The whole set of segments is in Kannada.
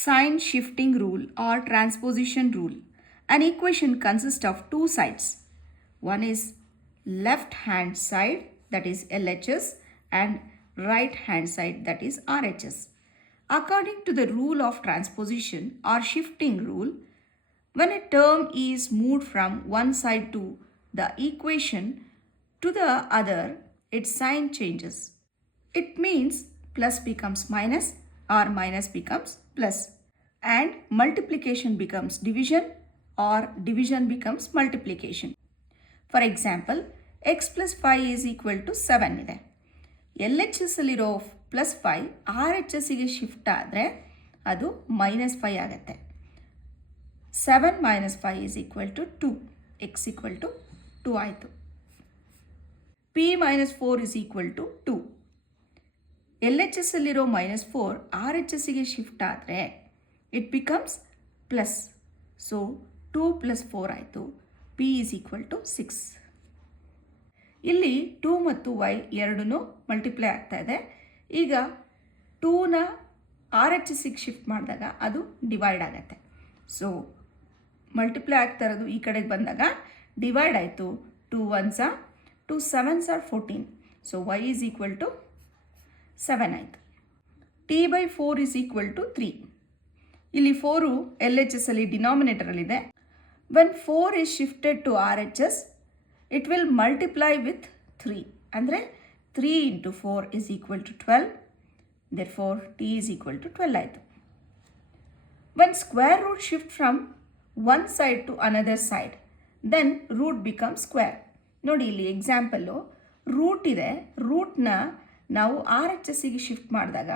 Sign shifting rule or transposition rule. An equation consists of two sides. One is left hand side, that is LHS, and right hand side, that is RHS. According to the rule of transposition or shifting rule, when a term is moved from one side to the equation to the other, its sign changes. It means plus becomes minus or minus becomes plus, and multiplication becomes division or division becomes multiplication. For example, x plus 5 is equal to 7 ಇದೆ. LHS ಅಲ್ಲಿರೋ ಪ್ಲಸ್ 5 RHSಗೆ ಶಿಫ್ಟ್ ಆದರೆ ಅದು ಮೈನಸ್ 5 ಆಗುತ್ತೆ. 7 minus 5 is equal to 2. X equal to 2 ಆಯಿತು. P minus 4 is equal to 2. LHS ಅಲ್ಲಿರೋ ಮೈನಸ್ 4 RHSಗೆ ಶಿಫ್ಟ್ ಆದರೆ it becomes plus. So 2 plus 4 ಆಯಿತು. P is equal to 6. ಇಲ್ಲಿ 2 ಮತ್ತು y ಎರಡೂ ಮಲ್ಟಿಪ್ಲೈ ಆಗ್ತಾ ಇದೆ. ಈಗ 2ನ RHSಗೆ ಶಿಫ್ಟ್ ಮಾಡಿದಾಗ ಅದು ಡಿವೈಡ್ ಆಗುತ್ತೆ. ಸೊ ಮಲ್ಟಿಪ್ಲೈ ಆಗ್ತಾ ಇರೋದು ಈ ಕಡೆಗೆ ಬಂದಾಗ ಡಿವೈಡ್ ಆಯಿತು. 2 1s are 2 7s are 14. So y is equal to 7 ಆಯಿತು. t by 4 is equal to 3. ಇಲ್ಲಿ 4 LHS ಅಲ್ಲಿ ಡಿನಾಮಿನೇಟರಲ್ಲಿದೆ. When 4 is shifted to RHS, it will multiply with 3. ಅಂದರೆ 3 into 4 is equal to 12. Therefore, t is equal to 12 ಆಯಿತು. When square root shift from one side to another side, then root becomes square. ನೋಡಿ ಇಲ್ಲಿ ಎಕ್ಸಾಂಪಲ್ಲು ರೂಟ್ ಇದೆ. ರೂಟ್ನ ನಾವು RHSಗೆ ಶಿಫ್ಟ್ ಮಾಡಿದಾಗ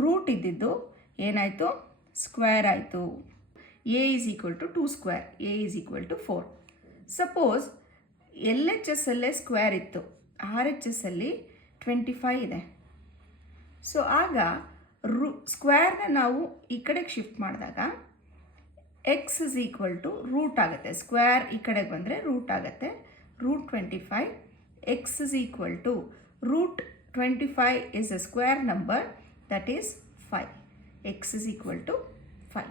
ರೂಟ್ ಇದ್ದಿದ್ದು ಏನಾಯಿತು, ಸ್ಕ್ವೇರ್ ಆಯಿತು. a is equal to 2 square, a is equal to 4. Suppose LHS ಅಲ್ಲೇ ಸ್ಕ್ವೇರ್ ಇತ್ತು, RHS ಅಲ್ಲಿ 25 ಇದೆ. ಸೊ ಆಗ ಸ್ಕ್ವೇರ್ನ ನಾವು ಈ ಕಡೆಗೆ ಶಿಫ್ಟ್ ಮಾಡಿದಾಗ x is equal to root ಆಗುತ್ತೆ. ಸ್ಕ್ವೇರ್ ಈ ಕಡೆಗೆ ಬಂದರೆ ರೂಟ್ ಆಗುತ್ತೆ. Root 25. x is equal to ರೂಟ್ 25 is a square number, that is 5. x is equal to 5.